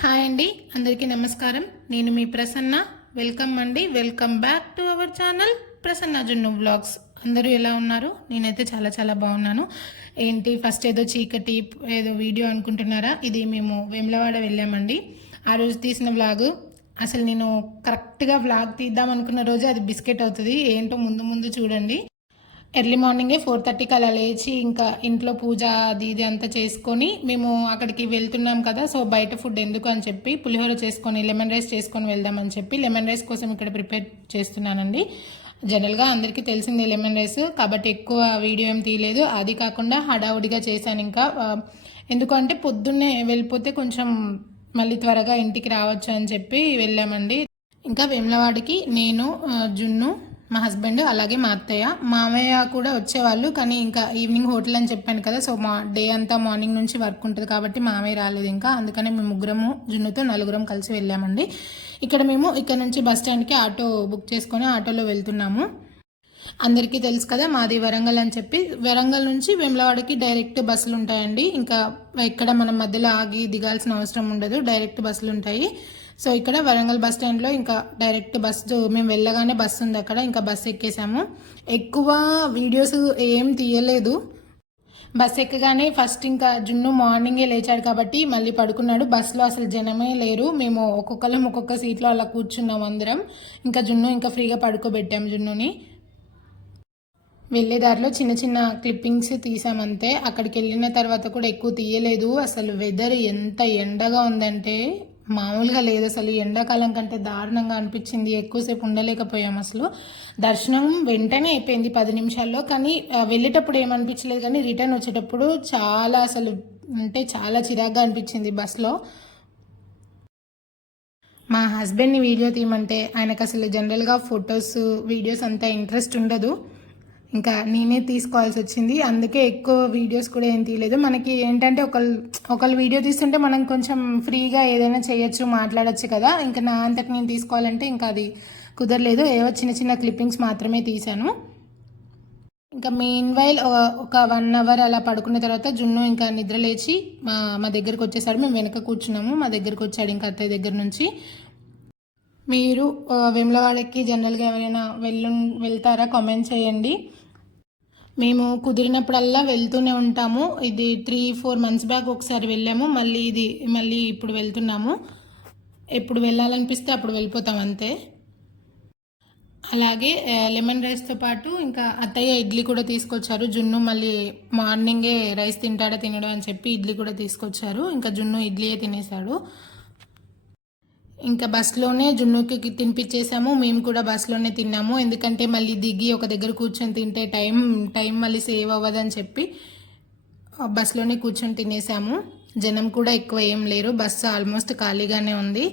Hi అండి, అందరికీ నమస్కారం. నేను మీ Prasanna. Welcome back to our channel Prasanna Junnu vlogs. అందరూ ఎలా ఉన్నారు? నేనైతే చాలా చాలా బాగున్నాను. ఏంటి ఫస్ట్ ఏదో చీకటి ఏదో వీడియో అనుకుంటున్నారా? ఇది మేము వేములవాడ వెళ్ళామండి. ఆ రోజు తీసిన వ్లాగు. అసలు నేను కరెక్ట్గా వ్లాగ్ తీద్దాం అనుకున్న రోజే అది బిస్కెట్ అవుతుంది. ఏంటో ముందు ముందు చూడండి. ఎర్లీ మార్నింగే 4:30కి అలా లేచి ఇంకా ఇంట్లో పూజ అది ఇది అంతా చేసుకొని మేము అక్కడికి వెళ్తున్నాం కదా. సో బయట ఫుడ్ ఎందుకు అని చెప్పి పులిహోర చేసుకొని లెమన్ రైస్ చేసుకొని వెళ్దామని చెప్పి లెమన్ రైస్ కోసం ఇక్కడ ప్రిపేర్ చేస్తున్నానండి. జనరల్గా అందరికీ తెలిసిందే లెమన్ రైస్, కాబట్టి ఎక్కువ వీడియో ఏం తీయలేదు. అది కాకుండా హడావుడిగా చేశాను. ఇంకా ఎందుకంటే పొద్దున్నే వెళ్ళిపోతే కొంచెం మళ్ళీ త్వరగా ఇంటికి రావచ్చు అని చెప్పి వెళ్ళామండి. ఇంకా వేములవాడికి నేను, జున్ను, మా హస్బెండ్, అలాగే మా అత్తయ్య, మామయ్య కూడా వచ్చేవాళ్ళు. కానీ ఇంకా ఈవినింగ్ హోటల్ అని చెప్పాను కదా. సో డే అంతా మార్నింగ్ నుంచి వర్క్ ఉంటుంది కాబట్టి మామయ్య రాలేదు. ఇంకా అందుకనే మేము ముగ్గురము జున్నుతో నలుగురం కలిసి వెళ్ళామండి. మేము ఇక్కడ నుంచి బస్ స్టాండ్కి ఆటో బుక్ చేసుకొని ఆటోలో వెళ్తున్నాము. అందరికీ తెలుసు కదా మాది వరంగల్ అని చెప్పి. వరంగల్ నుంచి వేములవాడకి డైరెక్ట్ బస్సులు ఉంటాయండి. ఇంకా ఇక్కడ మనం మధ్యలో ఆగి దిగాల్సిన అవసరం ఉండదు, డైరెక్ట్ బస్సులు ఉంటాయి. సో ఇక్కడ వరంగల్ బస్ స్టాండ్లో ఇంకా డైరెక్ట్ బస్సు, మేము వెళ్ళగానే బస్సు ఉంది అక్కడ. ఇంకా బస్సు ఎక్కేసాము. ఎక్కువ వీడియోస్ ఏం తీయలేదు. బస్సు ఎక్కగానే ఫస్ట్ ఇంకా జున్ను మార్నింగే లేచాడు కాబట్టి మళ్ళీ పడుకున్నాడు. బస్సులో అసలు జనమే లేరు. మేము ఒక్కొక్కరం ఒక్కొక్క సీట్లో అలా కూర్చున్నాం అందరం. ఇంకా జున్ను ఇంకా ఫ్రీగా పడుకోబెట్టాము జున్నుని. వెళ్ళేదారిలో చిన్న చిన్న క్లిప్పింగ్స్ తీసామంతే. అక్కడికి వెళ్ళిన తర్వాత కూడా ఎక్కువ తీయలేదు. అసలు వెదర్ ఎంత ఎండగా ఉందంటే మామూలుగా లేదు. అసలు ఎండాకాలం కంటే దారుణంగా అనిపించింది. ఎక్కువసేపు ఉండలేకపోయాం అసలు. దర్శనం వెంటనే అయిపోయింది 10 నిమిషాల్లో. కానీ వెళ్ళేటప్పుడు ఏమనిపించలేదు, కానీ రిటర్న్ వచ్చేటప్పుడు చాలా అసలు అంటే చాలా చిరాగ్గా అనిపించింది బస్లో. మా హస్బెండ్ని వీడియో తీయమంటే ఆయనకు అసలు జనరల్గా ఫొటోస్ వీడియోస్ అంతా ఇంట్రెస్ట్ ఉండదు. ఇంకా నేనే తీసుకోవాల్సి వచ్చింది. అందుకే ఎక్కువ వీడియోస్ కూడా ఏం తీయలేదు. మనకి ఏంటంటే ఒకళ్ళు వీడియో తీస్తుంటే మనం కొంచెం ఫ్రీగా ఏదైనా చేయొచ్చు, మాట్లాడచ్చు కదా. ఇంకా నా అంతకు నేను తీసుకోవాలంటే ఇంకా అది కుదరలేదు. ఏవో చిన్న చిన్న క్లిప్పింగ్స్ మాత్రమే తీశాను. ఇంకా మెయిన్ వైల్ ఒక 1 అవర్ అలా పడుకున్న తర్వాత జున్ను ఇంకా నిద్ర లేచి మా దగ్గరకు వచ్చేసాడు. మేము వెనక కూర్చున్నాము. మా దగ్గరకు వచ్చాడు ఇంకా అత్తయ్య దగ్గర నుంచి. మీరు వేములవాడకి జనరల్గా ఎవరైనా వెళ్తారా? కామెంట్ చేయండి. మేము కుదిరినప్పుడల్లా వెళ్తూనే ఉంటాము. ఇది 3-4 మంత్స్ బ్యాక్ ఒకసారి వెళ్ళాము. మళ్ళీ ఇప్పుడు వెళ్తున్నాము. ఎప్పుడు వెళ్ళాలనిపిస్తే అప్పుడు వెళ్ళిపోతాం అంతే. అలాగే లెమన్ రైస్తో పాటు ఇంకా అత్తయ్య ఇడ్లీ కూడా తీసుకొచ్చారు. జున్ను మళ్ళీ మార్నింగే రైస్ తినడం అని చెప్పి ఇడ్లీ కూడా తీసుకొచ్చారు. ఇంకా జున్ను ఇడ్లీయే తినేశాడు. ఇంకా బస్సులోనే జున్నుకి తినిపించేసాము. మేము కూడా బస్సులోనే తిన్నాము. ఎందుకంటే మళ్ళీ దిగి ఒక దగ్గర కూర్చొని తింటే టైం మళ్ళీ సేవ్ అవ్వదని చెప్పి బస్సులోనే కూర్చొని తినేసాము. జనం కూడా ఎక్కువ ఏం లేరు. బస్సు ఆల్మోస్ట్ ఖాళీగానే ఉంది.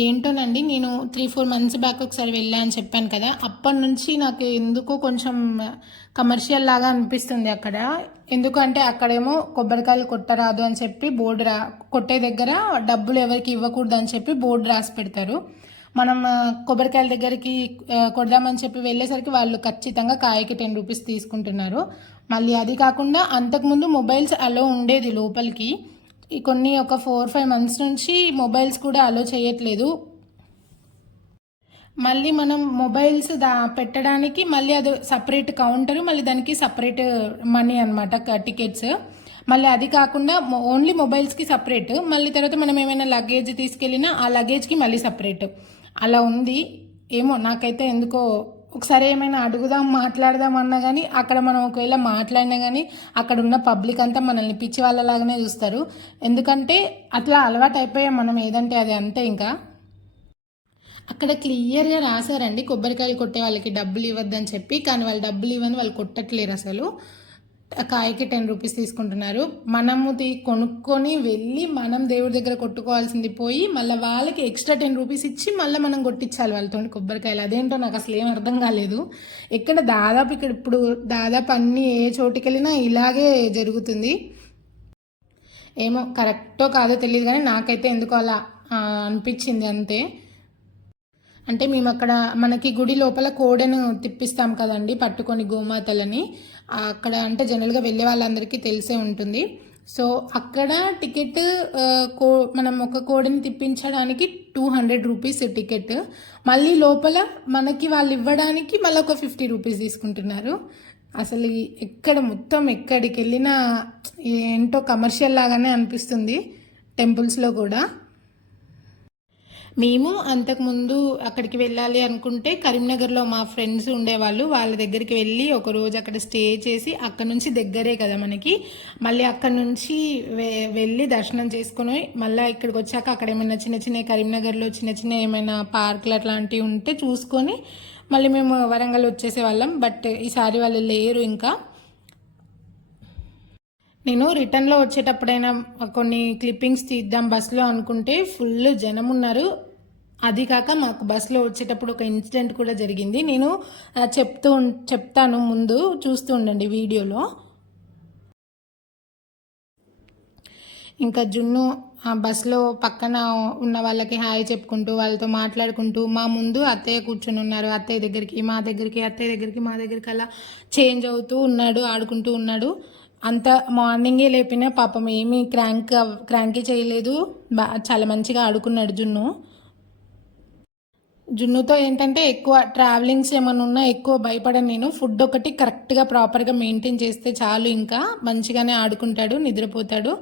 ఏంటోనండి, నేను 3-4 మంత్స్ బ్యాక్ ఒకసారి వెళ్ళా అని చెప్పాను కదా. అప్పటి నుంచి నాకు ఎందుకో కొంచెం కమర్షియల్ లాగా అనిపిస్తుంది అక్కడ. ఎందుకంటే అక్కడేమో కొబ్బరికాయలు కొట్టరాదు అని చెప్పి కొట్టే దగ్గర డబ్బులు ఎవరికి ఇవ్వకూడదు అని చెప్పి బోర్డు రాసి పెడతారు. మనం కొబ్బరికాయల దగ్గరికి కొడదామని చెప్పి వెళ్ళేసరికి వాళ్ళు ఖచ్చితంగా కాయకి 10 రూపీస్ తీసుకుంటున్నారు. మళ్ళీ అది కాకుండా అంతకుముందు మొబైల్స్ అలో ఉండేది లోపలికి. ఒక 4-5 మంత్స్ నుంచి మొబైల్స్ కూడా అలో చేయట్లేదు. మళ్ళీ మనం మొబైల్స్ పెట్టడానికి మళ్ళీ అది సపరేట్ కౌంటర్, మళ్ళీ దానికి సపరేట్ మనీ అనమాట, టికెట్స్. మళ్ళీ అది కాకుండా ఓన్లీ మొబైల్స్కి సపరేట్, మళ్ళీ తర్వాత మనం ఏమైనా లగేజ్ తీసుకెళ్ళినా ఆ లగేజ్కి మళ్ళీ సపరేట్ అలా ఉంది. ఏమో నాకైతే ఎందుకో ఒకసారి ఏమైనా అడుగుదాం మాట్లాడదాం అన్నా కానీ అక్కడ మనం ఒకవేళ మాట్లాడినా కానీ అక్కడ ఉన్న పబ్లిక్ అంతా మనల్ని పిచ్చి వాళ్ళలాగానే చూస్తారు. ఎందుకంటే అట్లా అలవాటు అయిపోయాం మనం ఏదంటే అది అంతే. ఇంకా అక్కడ క్లియర్గా రాశారండి కొబ్బరికాయలు కొట్టే వాళ్ళకి డబ్బులు ఇవ్వద్దని చెప్పి. కానీ వాళ్ళు డబ్బులు ఇవ్వని వాళ్ళు కొట్టట్లేరు. అసలు కాయకి 10 రూపీస్ తీసుకుంటున్నారు. మనము కొనుక్కొని వెళ్ళి మనం దేవుడి దగ్గర కొట్టుకోవాల్సింది పోయి మళ్ళీ వాళ్ళకి ఎక్స్ట్రా 10 రూపీస్ ఇచ్చి మళ్ళీ మనం కొట్టించాలి వాళ్ళతో కొబ్బరికాయలు. అదేంటో నాకు అసలు ఏం అర్థం కాలేదు. ఇప్పుడు దాదాపు అన్ని ఏ చోటుకి వెళ్ళినా ఇలాగే జరుగుతుంది. ఏమో కరెక్టో కాదో తెలియదు, కానీ నాకైతే ఎందుకో అలా అనిపించింది అంతే. అంటే మేము అక్కడ మనకి గుడి లోపల కోడెను తిప్పిస్తాం కదండి పట్టుకొని గోమాతలని. అక్కడ అంటే జనరల్గా వెళ్ళే వాళ్ళందరికీ తెలిసే ఉంటుంది. సో అక్కడ టికెట్ మనం ఒక కోడిని తిప్పించడానికి 200 రూపీస్ టికెట్. మళ్ళీ లోపల మనకి వాళ్ళు ఇవ్వడానికి మళ్ళీ ఒక 50 రూపీస్ తీసుకుంటున్నారు. అసలు మొత్తం ఎక్కడికి వెళ్ళినా ఏంటో కమర్షియల్ లాగానే అనిపిస్తుంది టెంపుల్స్లో కూడా. మేము అంతకుముందు అక్కడికి వెళ్ళాలి అనుకుంటే కరీంనగర్లో మా ఫ్రెండ్స్ ఉండేవాళ్ళు, వాళ్ళ దగ్గరికి వెళ్ళి ఒకరోజు అక్కడ స్టే చేసి, అక్కడ నుంచి దగ్గరే కదా మనకి, మళ్ళీ అక్కడ నుంచి వెళ్ళి దర్శనం చేసుకుని మళ్ళీ ఇక్కడికి వచ్చాక అక్కడ ఏమైనా చిన్న చిన్న కరీంనగర్లో చిన్న చిన్న ఏమైనా పార్కులు అట్లాంటివి ఉంటే చూసుకొని మళ్ళీ మేము వరంగల్ వచ్చేసే వాళ్ళం. బట్ ఈసారి వాళ్ళు లేరు. ఇంకా నేను రిటర్న్లో వచ్చేటప్పుడైనా కొన్ని క్లిప్పింగ్స్ తీద్దాం బస్సులో అనుకుంటే ఫుల్ జనం ఉన్నారు. అది కాక మాకు బస్సులో వచ్చేటప్పుడు ఒక ఇన్సిడెంట్ కూడా జరిగింది. నేను చెప్తాను, ముందు చూస్తూ ఉండండి వీడియోలో. ఇంకా జున్ను ఆ బస్సులో పక్కన ఉన్న వాళ్ళకి హాయ్ చెప్పుకుంటూ వాళ్ళతో మాట్లాడుకుంటూ, మా ముందు అత్తయ్య కూర్చొని ఉన్నారు. అత్తయ్య దగ్గరికి మా దగ్గరికి, అత్తయ్య దగ్గరికి మా దగ్గరికి అలా చేంజ్ అవుతూ ఉన్నాడు, ఆడుకుంటూ ఉన్నాడు. అంత మార్నింగే లేపినా పాపం ఏమీ క్రాంకీ చేయలేదు, చాలా మంచిగా ఆడుకున్నాడు జున్నుతో. ఏంటంటే ఎక్కువ ట్రావెలింగ్స్ ఏమైనా ఉన్నా ఎక్కువ భయపడను నేను. ఫుడ్ ఒకటి కరెక్ట్గా ప్రాపర్గా మెయింటైన్ చేస్తే చాలు, ఇంకా మంచిగానే ఆడుకుంటాడు, నిద్రపోతాడు,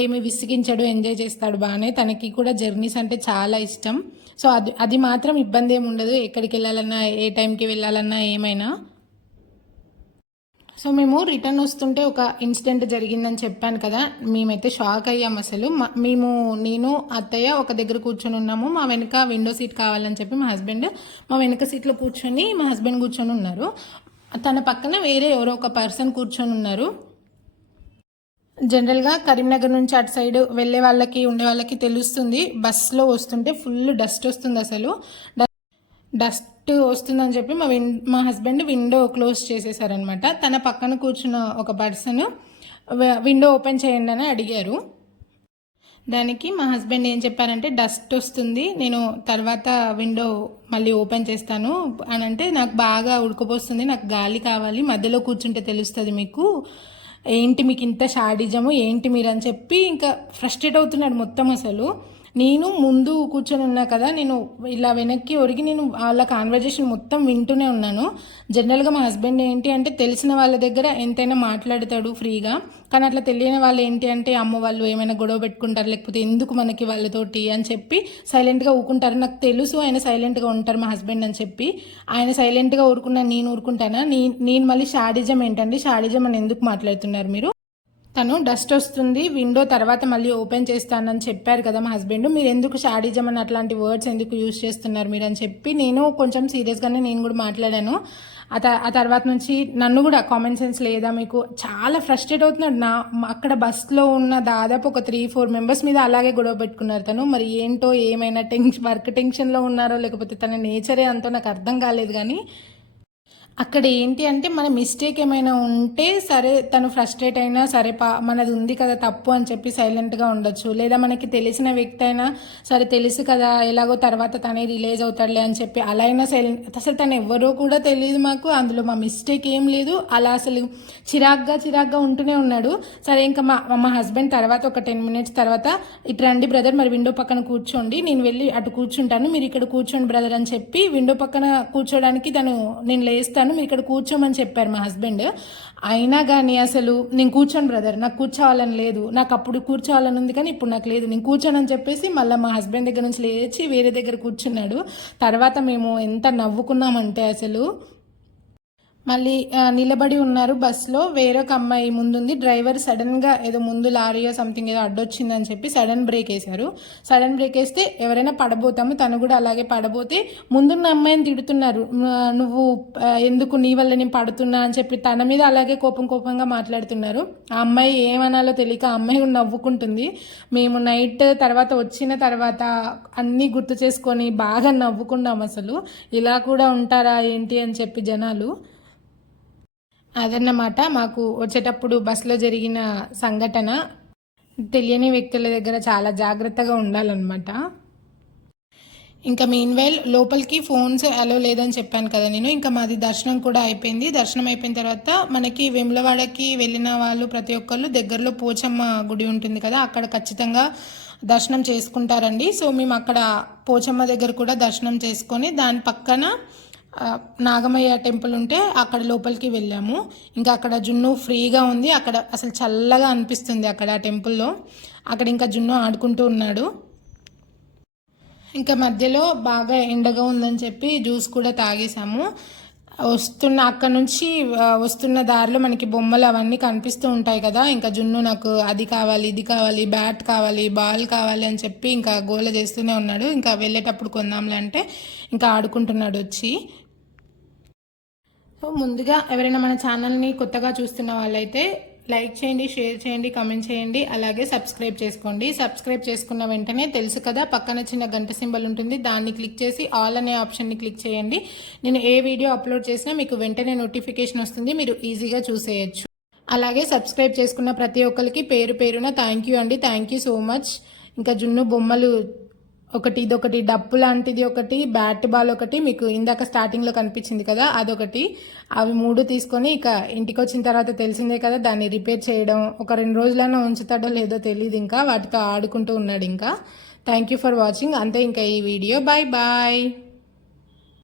ఏమి విసిగించాడు, ఎంజాయ్ చేస్తాడు బాగానే. తనకి కూడా జర్నీస్ అంటే చాలా ఇష్టం. సో అది మాత్రం ఇబ్బంది ఏమి ఉండదు, ఎక్కడికి వెళ్ళాలన్నా ఏ టైంకి వెళ్ళాలన్నా ఏమైనా. సో మేము రిటర్న్ వస్తుంటే ఒక ఇన్సిడెంట్ జరిగిందని చెప్పాను కదా, మేమైతే షాక్ అయ్యాం అసలు. నేను అత్తయ్య ఒక దగ్గర కూర్చొని ఉన్నాము, మా వెనక విండో సీట్ కావాలని చెప్పి మా హస్బెండ్ మా వెనక సీట్లో కూర్చొని, మా హస్బెండ్ కూర్చొని ఉన్నారు. తన పక్కన వేరే ఎవరో ఒక పర్సన్ కూర్చొని ఉన్నారు. జనరల్గా కరీంనగర్ నుంచి అటు సైడ్ వెళ్ళే వాళ్ళకి ఉండే వాళ్ళకి తెలుస్తుంది, బస్సులో వస్తుంటే ఫుల్ డస్ట్ వస్తుంది. అసలు డస్ట్ వస్తుందని చెప్పి మా హస్బెండ్ విండో క్లోజ్ చేసేసారనమాట. తన పక్కన కూర్చున్న ఒక పర్సన్ విండో ఓపెన్ చేయండి అని అడిగారు. దానికి మా హస్బెండ్ ఏం చెప్పారంటే, డస్ట్ వస్తుంది, నేను తర్వాత విండో మళ్ళీ ఓపెన్ చేస్తాను అని అంటే, నాకు బాగా ఉడకపోస్తుంది, నాకు గాలి కావాలి, మధ్యలో కూర్చుంటే తెలుస్తుంది మీకు, ఏంటి మీకు ఇంత షాడిజము ఏంటి మీరు అని చెప్పి ఇంకా ఫ్రస్ట్రేట్ అవుతున్నాడు మొత్తం. అసలు నేను ముందు కూర్చొని ఉన్నా కదా, నేను ఇలా వెనక్కి ఒరిగి నేను వాళ్ళ కాన్వర్జేషన్ మొత్తం వింటూనే ఉన్నాను. జనరల్గా మా హస్బెండ్ ఏంటి అంటే తెలిసిన వాళ్ళ దగ్గర ఎంతైనా మాట్లాడతాడు ఫ్రీగా, కానీ అట్లా తెలియని వాళ్ళు ఏంటి అంటే అమ్మ వాళ్ళు ఏమైనా గొడవ పెట్టుకుంటారు, లేకపోతే ఎందుకు మనకి వాళ్ళతోటి అని చెప్పి సైలెంట్గా ఊరుకుంటారు. నాకు తెలుసు ఆయన సైలెంట్గా ఉంటారు మా హస్బెండ్ అని చెప్పి, ఆయన సైలెంట్గా ఊరుకున్నా నేను ఊరుకుంటానా? నేను మళ్ళీ షాడిజం ఏంటండి, షాడిజం అని ఎందుకు మాట్లాడుతున్నారు మీరు? తను డస్ట్ వస్తుంది, విండో తర్వాత మళ్ళీ ఓపెన్ చేస్తానని చెప్పారు కదా మా హస్బెండ్, మీరు ఎందుకు షాడిజం అని అట్లాంటి వర్డ్స్ ఎందుకు యూజ్ చేస్తున్నారు మీరు అని చెప్పి నేను కొంచెం సీరియస్గానే నేను కూడా మాట్లాడాను. ఆ తర్వాత నుంచి నన్ను కూడా కామన్ సెన్స్ లేదా మీకు, చాలా ఫ్రస్ట్రేట్ అవుతున్నాడు. అక్కడ బస్లో ఉన్న దాదాపు ఒక 3-4 మెంబర్స్ మీద అలాగే గొడవ పెట్టుకున్నారు తను. మరి ఏంటో ఏమైనా వర్క్ టెన్షన్లో ఉన్నారో లేకపోతే తన నేచరే అంతో నాకు అర్థం కాలేదు. కానీ అక్కడ ఏంటి అంటే మన మిస్టేక్ ఏమైనా ఉంటే సరే, తను ఫ్రస్ట్రేట్ అయినా సరే, మనది ఉంది కదా తప్పు అని చెప్పి సైలెంట్గా ఉండొచ్చు. లేదా మనకి తెలిసిన వ్యక్తి అయినా సరే, తెలుసు కదా ఎలాగో తర్వాత తనే రిలీజ్ అవుతాడులే అని చెప్పి అలా అయినా సైలెంట్. అసలు తను ఎవరో కూడా తెలియదు మాకు, అందులో మా మిస్టేక్ ఏం లేదు. అలా అసలు చిరాగ్గా ఉంటూనే ఉన్నాడు. సరే ఇంకా మా హస్బెండ్ తర్వాత ఒక 10 minutes తర్వాత, ఇటు రండి బ్రదర్, మరి విండో పక్కన కూర్చోండి, నేను వెళ్ళి అటు కూర్చుంటాను, మీరు ఇక్కడ కూర్చోండి బ్రదర్ అని చెప్పి విండో పక్కన కూర్చోడానికి నేను లేస్తాను, మీరు ఇక్కడ కూర్చోమని చెప్పారు మా హస్బెండ్. అయినా కానీ అసలు నేను కూర్చోను బ్రదర్, నాకు కూర్చోవాలని లేదు, నాకు అప్పుడు కూర్చోవాలని ఉంది కానీ ఇప్పుడు నాకు లేదు, నేను కూర్చోనని చెప్పేసి మళ్ళీ మా హస్బెండ్ దగ్గర నుంచి లేచి వేరే దగ్గర కూర్చున్నాడు. తర్వాత మేము ఎంత నవ్వుకున్నామంటే అసలు. మళ్ళీ నిలబడి ఉన్నారు బస్సులో, వేరొక అమ్మాయి ముందుంది. డ్రైవర్ సడన్గా ఏదో ముందు లారీయో సంథింగ్ ఏదో అడ్డొచ్చిందని చెప్పి సడన్ బ్రేక్ వేశారు. సడన్ బ్రేక్ వేస్తే ఎవరైనా పడబోతాము, తను కూడా అలాగే పడబోతే ముందున్న అమ్మాయిని తిడుతున్నారు, నువ్వు ఎందుకు, నీ వల్ల నేను పడుతున్నా అని చెప్పి తన మీద అలాగే కోపంగా మాట్లాడుతున్నారు. ఆ అమ్మాయి ఏమనాలో తెలియక ఆ అమ్మాయి నవ్వుకుంటుంది. మేము నైట్ తర్వాత వచ్చిన తర్వాత అన్నీ గుర్తు చేసుకొని బాగా నవ్వుకున్నాం. అసలు ఇలా కూడా ఉంటారా ఏంటి అని చెప్పి జనాలు. అదన్నమాట మాకు వచ్చేటప్పుడు బస్సులో జరిగిన సంఘటన. తెలియని వ్యక్తుల దగ్గర చాలా జాగ్రత్తగా ఉండాలన్నమాట. ఇంకా మీన్వైల్ లోపలికి ఫోన్స్ అలో లేదని చెప్పాను కదా నేను. ఇంకా మాది దర్శనం కూడా అయిపోయింది. దర్శనం అయిపోయిన తర్వాత మనకి వేములవాడకి వెళ్ళిన వాళ్ళు ప్రతి ఒక్కళ్ళు దగ్గరలో పోచమ్మ గుడి ఉంటుంది కదా, అక్కడ ఖచ్చితంగా దర్శనం చేసుకుంటారండి. సో మేము అక్కడ పోచమ్మ దగ్గర కూడా దర్శనం చేసుకొని దాని పక్కన నాగమయ్య టెంపుల్ ఉంటే అక్కడ లోపలికి వెళ్ళాము. ఇంకా అక్కడ జున్ను ఫ్రీగా ఉంది, అక్కడ అసలు చల్లగా అనిపిస్తుంది అక్కడ ఆ టెంపుల్లో. అక్కడ ఇంకా జున్ను ఆడుకుంటూ ఉన్నాడు. ఇంకా మధ్యలో బాగా ఎండగా ఉందని చెప్పి జ్యూస్ కూడా తాగేసాము. అక్కడ నుంచి వస్తున్న దారిలో మనకి బొమ్మలు అవన్నీ కనిపిస్తూ ఉంటాయి కదా, ఇంకా జున్ను నాకు అది కావాలి, ఇది కావాలి, బ్యాట్ కావాలి, బాల్ కావాలి అని చెప్పి ఇంకా గోల చేస్తూనే ఉన్నాడు. ఇంకా వెళ్ళేటప్పుడు కొందాంలే అంటే ఇంకా ఆడుకుంటున్నాడు వచ్చి. సో ముందుగా ఎవరైనా మన ఛానల్ని కొత్తగా చూస్తున్న వాళ్ళైతే లైక్ చేయండి, షేర్ చేయండి, కామెంట్ చేయండి, అలాగే సబ్స్క్రైబ్ చేసుకోండి. సబ్స్క్రైబ్ చేసుకున్న వెంటనే తెలుసు కదా పక్కన చిన్న గంట సింబల్ ఉంటుంది, దాన్ని క్లిక్ చేసి ఆల్ అనే ఆప్షన్ని క్లిక్ చేయండి. నేను ఏ వీడియో అప్లోడ్ చేసినా మీకు వెంటనే నోటిఫికేషన్ వస్తుంది, మీరు ఈజీగా చూసేయచ్చు. అలాగే సబ్స్క్రైబ్ చేసుకున్న ప్రతి ఒక్కరికి పేరు పేరున థ్యాంక్ యూ అండి, థ్యాంక్ యూ సో మచ్. ఇంకా జున్ను బొమ్మలు ఒకటి, ఇదొకటి డప్పు లాంటిది ఒకటి, బ్యాట్ బాల్ ఒకటి, మీకు ఇందాక స్టార్టింగ్లో కనిపించింది కదా అదొకటి, అవి 3 తీసుకొని ఇక ఇంటికి వచ్చిన తర్వాత తెలిసిందే కదా దాన్ని రిపేర్ చేయడం, ఒక 2 రోజులైనా ఉంచుతాడో లేదో తెలియదు. ఇంకా వాటితో ఆడుకుంటూ ఉన్నాడు. ఇంకా థ్యాంక్ యూ ఫర్ వాచింగ్. అంతే ఇంకా ఈ వీడియో. Bye bye.